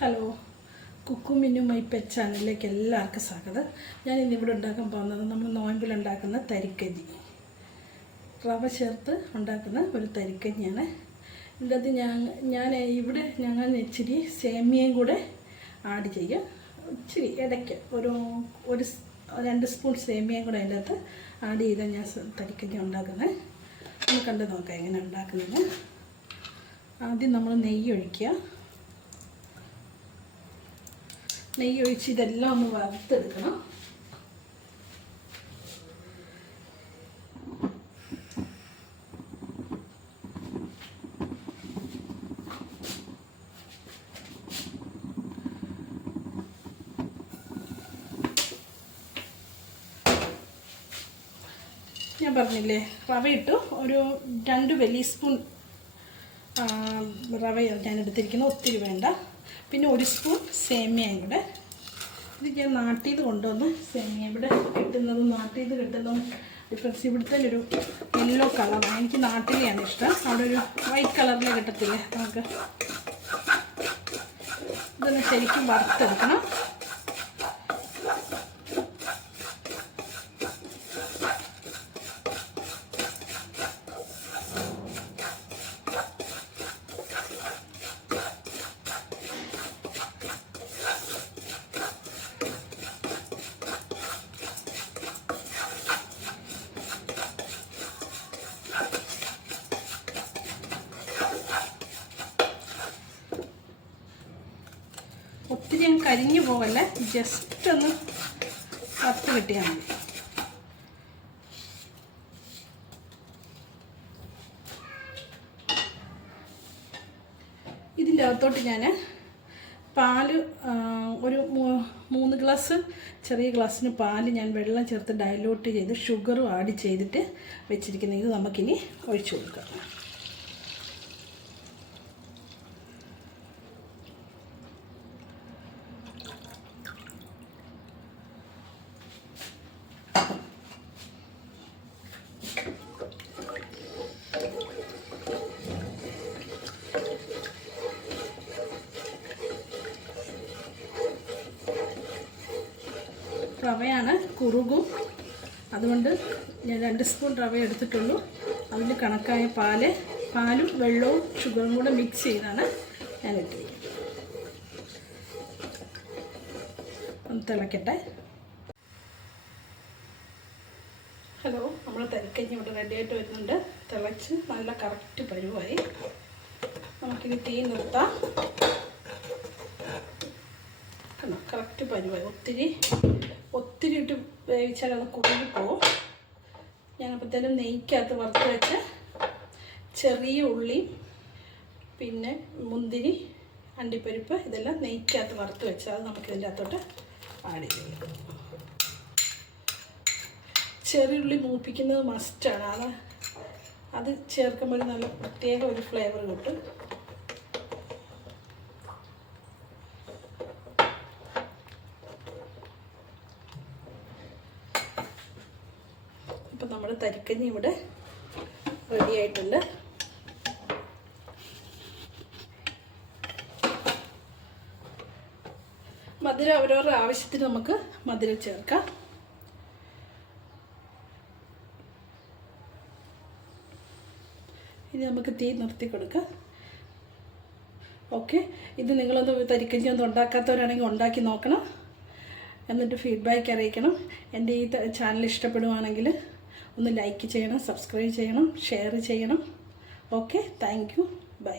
Hello, കുക്കും മിന്നും my pet ചാനലിലേക്ക് എല്ലാവർക്കും സ്വാഗതം. ഞാൻ ഇന്നിവിടെ ഉണ്ടാക്കാൻ പോകുന്നത് നമ്മൾ നോയമ്പിലുണ്ടാക്കുന്ന തരിക്കഞ്ഞി, റവ ചേർത്ത് ഉണ്ടാക്കുന്ന ഒരു തരിക്കഞ്ഞിയാണ്. ഇതിൻ്റെ അത് ഇവിടെ ഞങ്ങൾ ഇച്ചിരി സേമിയയും കൂടെ ആഡ് ചെയ്യും. ഇച്ചിരി ഇടയ്ക്ക് ഒരു 2 സ്പൂൺ സേമിയയും കൂടെ അതിൻ്റെ അകത്ത് ആഡ് ചെയ്താൽ ഞാൻ തരിക്കഞ്ഞി ഉണ്ടാക്കുന്നത്. ഒന്ന് കണ്ടു നോക്കാം എങ്ങനെ ഉണ്ടാക്കുന്നത്. ആദ്യം നമ്മൾ നെയ്യ് ഒഴിക്കുക. നെയ്യ് ഒഴിച്ച് ഇതെല്ലാം ഒന്ന് വറുത്തെടുക്കണം. ഞാൻ പറഞ്ഞില്ലേ, റവ ഇട്ടു. ഒരു 2 വലിയ സ്പൂൺ റവ ഞാൻ എടുത്തിരിക്കുന്നത്, ഒത്തിരി വേണ്ട. പിന്നെ 1 സ്പൂൺ സേമിയയും കൂടെ. ഇത് ഞാൻ നാട്ടിൽ നിന്ന് കൊണ്ടുവന്ന് സേമിയ ഇവിടെ കിട്ടുന്നതും നാട്ടിൽ നിന്ന് കിട്ടുന്നതും ഡിഫറൻസ്. ഇവിടുത്തെ ഒരു യെല്ലോ കളറാണ്, എനിക്ക് നാട്ടിലെയാണ് ഇഷ്ടം. അവിടെ ഒരു വൈറ്റ് കളറിൽ കിട്ടത്തില്ലേ നമുക്ക്. ഇതൊന്ന് ശരിക്കും വറുത്തെടുക്കണം. ഒത്തിരി കരിഞ്ഞു പോകല്ലേ, ജസ്റ്റ് ഒന്ന് വറുത്ത് കിട്ടിയാൽ മതി. ഇതിൻ്റെ അകത്തോട്ട് ഞാൻ പാല് ഒരു 3 ഗ്ലാസ്, ചെറിയ ഗ്ലാസ്സിന് പാല് ഞാൻ വെള്ളം ചേർത്ത് ഡൈലൂട്ട് ചെയ്ത് ഷുഗറും ആഡ് ചെയ്തിട്ട് വെച്ചിരിക്കുന്നത്. ഇത് നമുക്കിനി ഒഴിച്ചു കൊടുക്കാം. റവയാണ്, കുറുകും. അതുകൊണ്ട് ഞാൻ 2 സ്പൂൺ റവ എടുത്തിട്ടുള്ളൂ. അതിൽ കണക്കായ പാലും വെള്ളവും ഷുഗറും കൂടെ മിക്സ് ചെയ്താണ് ഞാൻ ഇട്ടത്. ഒന്ന് തിളക്കട്ടെ. ഹലോ, നമ്മൾ തരിക്കഞ്ഞി ഇവിടെ റെഡിയായിട്ട് വരുന്നുണ്ട്. തിളച്ച് നല്ല കറക്റ്റ് പരുവായി. നമുക്കിനി തീ നിർത്താം. കറക്റ്റ് പരുവായി. ഒത്തിരി ഇട്ട് വേവിച്ചാൽ അത് കുറുകിപ്പോവും. ഞാനപ്പോഴത്തേനും നെയ്ക്കകത്ത് വറുത്ത് വെച്ച ചെറിയ ഉള്ളി, പിന്നെ മുന്തിരി, അണ്ടിപ്പരിപ്പ് ഇതെല്ലാം നെയ്ക്കകത്ത് വറുത്ത് വെച്ചാൽ അത് നമുക്കിതിൻ്റെ അകത്തോട്ട് ആഡ് ചെയ്യും. ചെറിയ ഉള്ളി മൂപ്പിക്കുന്നത് മസ്റ്റാണ്. അത് ചേർക്കുമ്പോൾ നല്ല പ്രത്യേക ഒരു ഫ്ലേവർ കിട്ടും. ഇപ്പം നമ്മുടെ തരിക്കഞ്ഞി ഇവിടെ റെഡി ആയിട്ടുണ്ട്. മധുരം അവരവരുടെ ആവശ്യത്തിന് നമുക്ക് മധുരം ചേർക്കാം. ഇനി നമുക്ക് തീ നിർത്തി കൊടുക്കാം. ഓക്കെ, ഇത് നിങ്ങളൊന്ന് തരിക്കഞ്ഞി ഒന്നും ഉണ്ടാക്കാത്തവരാണെങ്കിൽ ഉണ്ടാക്കി നോക്കണം. എന്നിട്ട് ഫീഡ്ബാക്ക് അറിയിക്കണം. എൻ്റെ ഈ ചാനൽ ഇഷ്ടപ്പെടുവാണെങ്കിൽ ഒന്ന് ലൈക്ക് ചെയ്യണം, സബ്സ്ക്രൈബ് ചെയ്യണം, ഷെയർ ചെയ്യണം. Okay, thank you, by.